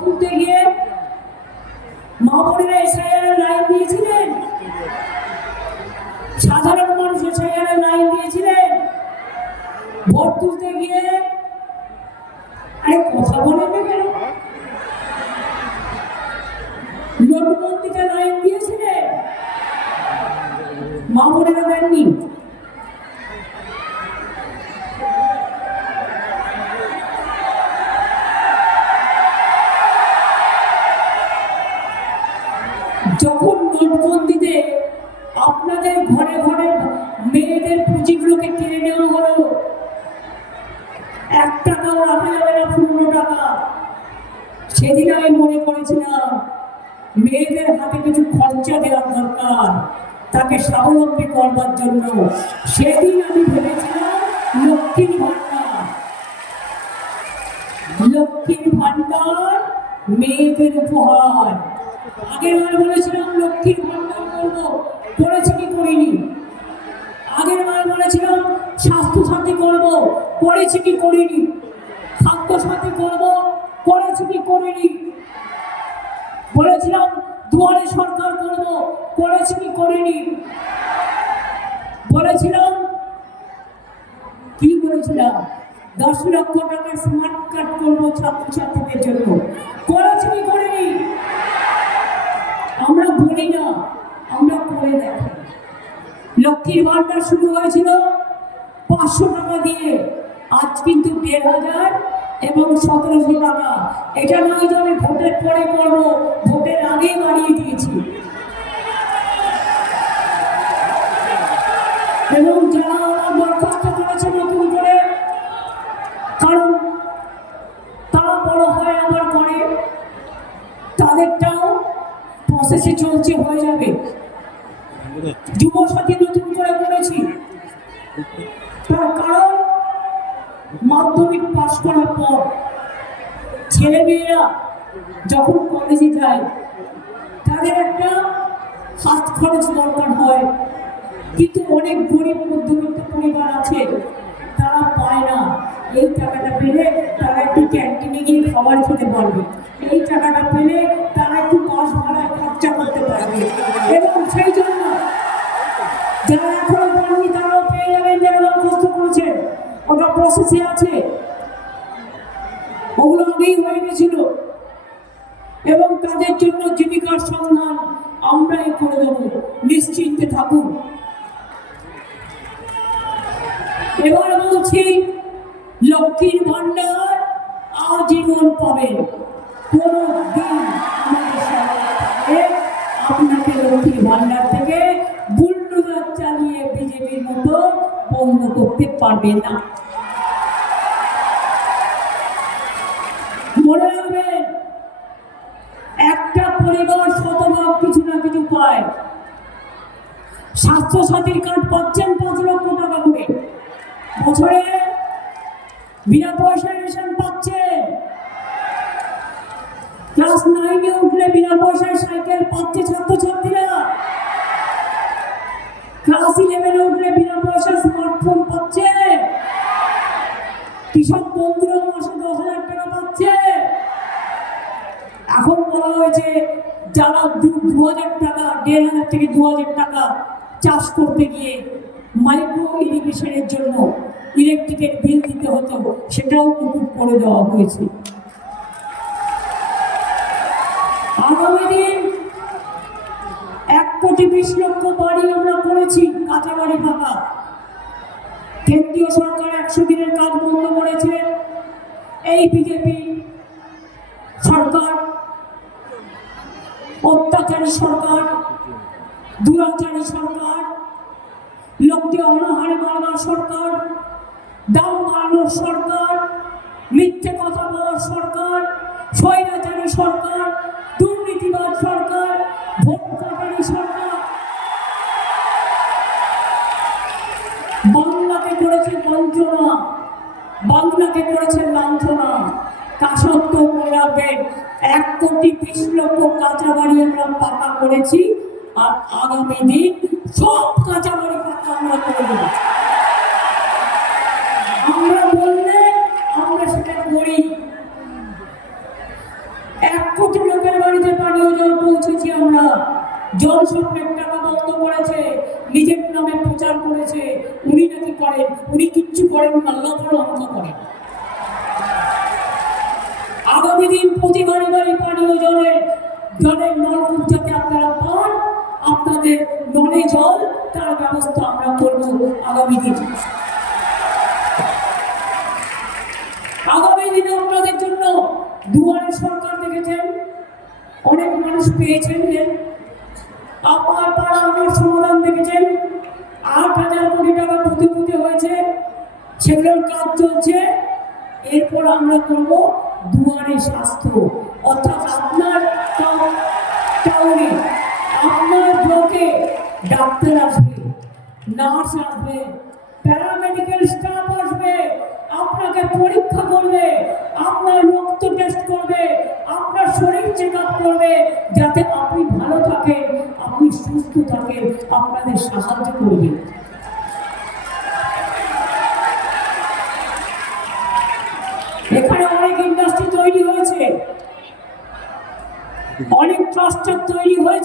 তুলতে গিয়ে মা বোনেরা এসআইআর লাইন দিয়েছিলেন, সাধারণ মানুষ এসআইআর লাইন দিয়েছিলেন। ভোট তুলতে গিয়ে আরে কথা বলেন না কেন? নোটবন্দিতে লাইন দিয়েছিলেন, মা বোনেরা দেননি। যখন নোটবন্দিতে আপনাদের ঘরে ঘরে মেয়েদের পুঁজিগুলোকে কিনে নেওয়া হলো, 1 টাকাও রাখা যাবে না, 15 টাকা। সেদিন আমি মনে করেছিলাম মেয়েদের হাতে কিছু খরচা দেওয়ার দরকার, তাকে স্বাবলম্বী করবার জন্য। সেদিন আমি ভেবেছিলাম লক্ষ্মীর ভান্ডার, লক্ষ্মীর ভান্ডার মেয়েদের উপহার। আগের বার বলেছিলাম লক্ষ্মীর ভান্ডার করবো, করেছি কি করিনি? আগের বার বলেছিলাম স্বাস্থ্য সাথী করবো, করেছি কি করিনি? খাদ্য সাথী করবো, করেছি কি করিনি? বলেছিলাম দুয়ারে সরকার করবো, করেছি কি করিনি? বলেছিলাম কি বলেছিলাম 10 লক্ষ টাকার স্মার্ট কার্ড করবো ছাত্রছাত্রীদের জন্য, করেছি কি করিনি? আমরা বলি না, আমরা করে দেখাই। লক্ষ্মীর ভান্ডার শুরু হয়েছিল 500 টাকা দিয়ে, আজ কিন্তু 1500 এবং 1700 টাকা। এটা নয় যে আমি ভোটের পরে করবো, ভোটের আগেই বাড়িয়ে দিয়েছি। এবং যারা আমার বরখাস্ত করেছে নতুন করে, কারণ তারা বড় হয় আবার করে, তাদেরটাও প্রসেসে চলছে, হয়ে যাবে। যুবসাথী নতুন করে করেছি, তার কারণ মাধ্যমিক পাশ করার পর ছেলে মেয়েরা যখন কলেজে যায় তাদের একটা হাত খরচ দরকার হয়, কিন্তু অনেক গরিব মধ্যবিত্ত পরিবার আছে, তারা পায় না। এই টাকাটা পেলে তারা একটু ক্যান্টিনে গিয়ে খাবার খেতে পারবে, এই টাকাটা পেলে তারা একটু বাস ভাড়ায় খরচা করতে পারবে। এবং সেই জন্য যারা এখনো পাননি তারাও পেয়ে যাবেন, যারা কষ্ট করেছেন, ওটা প্রসেসে আছে, ওগুলো আগেই হয়ে গেছিল। এবং তাদের জন্য জীবিকার সন্ধান আমরাই করে দেবো, নিশ্চিন্তে থাকুন। এবার বলছি লক্ষ্মীর ভান্ডার আজীবন পাবেন, কোনো দিন আমাদের সরকার আপনাকে লক্ষ্মীর ভান্ডার থেকে বুলডোজার চালিয়ে বিজেপির মতো বন্ধ করতে পারবে না। মনে রাখবেন, একটা পরিবার শতভাগ কিছু না কিছু পায়। স্বাস্থ্য সাথীর কার্ড পাচ্ছেন 5 লক্ষ টাকা করে, বছরে বিনা পয়সায় রেশন পাচ্ছেন। ক্লাস 9-এ উঠলে বিনা পয়সায় সাইকেল পাচ্ছে ছাত্রছাত্রীরা। ক্লাস 11-এ উঠলে বিনা পয়সায় স্মার্টফোন পাচ্ছে। কৃষক বন্ধুরা মাসে 10,000 টাকা পাচ্ছে। এখন বলা হয়েছে যারা 2,000 টাকা, 1,500 থেকে 2,000 টাকা চাষ করতে গিয়ে মাইক্রো ইরিগেশনের জন্য ইলেকট্রিকের বিল দিতে হতো, সেটাও মুকুব করে দেওয়া হয়েছে। আগামী দিন 1,20,00,000 বাড়ি আমরা করেছি, কাঁচা বাড়ি পাকা। কেন্দ্রীয় সরকার 100 দিনের কাজ বন্ধ করেছে। এই বিজেপি সরকার অত্যাচারী সরকার, দুরাচারী সরকার, লোককে অনাহারে মারবার সরকার, দাম বাড়ানোর সরকার, মিথ্যে কথা বলার সরকার, স্বৈরাচারী সরকার, দুর্নীতিবাদ সরকার, ভোট কাটারি সরকার। বাংলাকে করেছে বঞ্চনা, বাংলাকে করেছে লাঞ্ছনা। তা সত্ত্বেও মনে রাখবেন 1,20,00,000 কাঁচা বাড়ি আমরা পাকা করেছি, আর আগামী দিন সব কাঁচা বাড়ি পাকা আমরা করে দেব। আমরা বললে আমরা সেটা করি। কোটি লোকের বাড়িতে পানীয় জল পৌঁছেছি আমরা। জল স্বপ্নের টাকা বন্ধ করেছে, নিজের নামে প্রচার করেছে উনি নাকি করেন, উনি কিচ্ছু করেন না, লক্ষ্য অঙ্ক করেন। আগামী দিন প্রতি বাড়ি বাড়ি পানীয় জলের নলকূপ যাতে আপনারা পান, আপনাদের নলে জল তার ব্যবস্থা আমরা করব আগামী দিন। আগামী দিনে আপনাদের জন্য দুয়ারে সরকার দেখেছেন, অনেক মানুষ পেয়েছেন। আপনার পাড়া আমার সমাধান দেখেছেন, 8,000 কোটি টাকা প্রতিভূতি হয়েছে, সেগুলোর কাজ চলছে। এরপর আমরা করব দুয়ারে স্বাস্থ্য, অর্থাৎ আপনার টাউনে আপনার ব্লকে ডাক্তার আসবে, নার্স আসবে, প্যারামেডিক্যাল স্টাফ আসবে, আপনাকে পরীক্ষা করবে, আপনার রক্ত টেস্ট করবে, আপনার শরীর চেক আপ করবে, যাতে আপনি ভালো থাকেন, আপনি সুস্থ থাকেন, আপনাদের সাহায্য করবে। এখানে অনেক ইন্ডাস্ট্রি তৈরি হয়েছে, অনেক ক্লাস্টার তৈরি হয়েছে।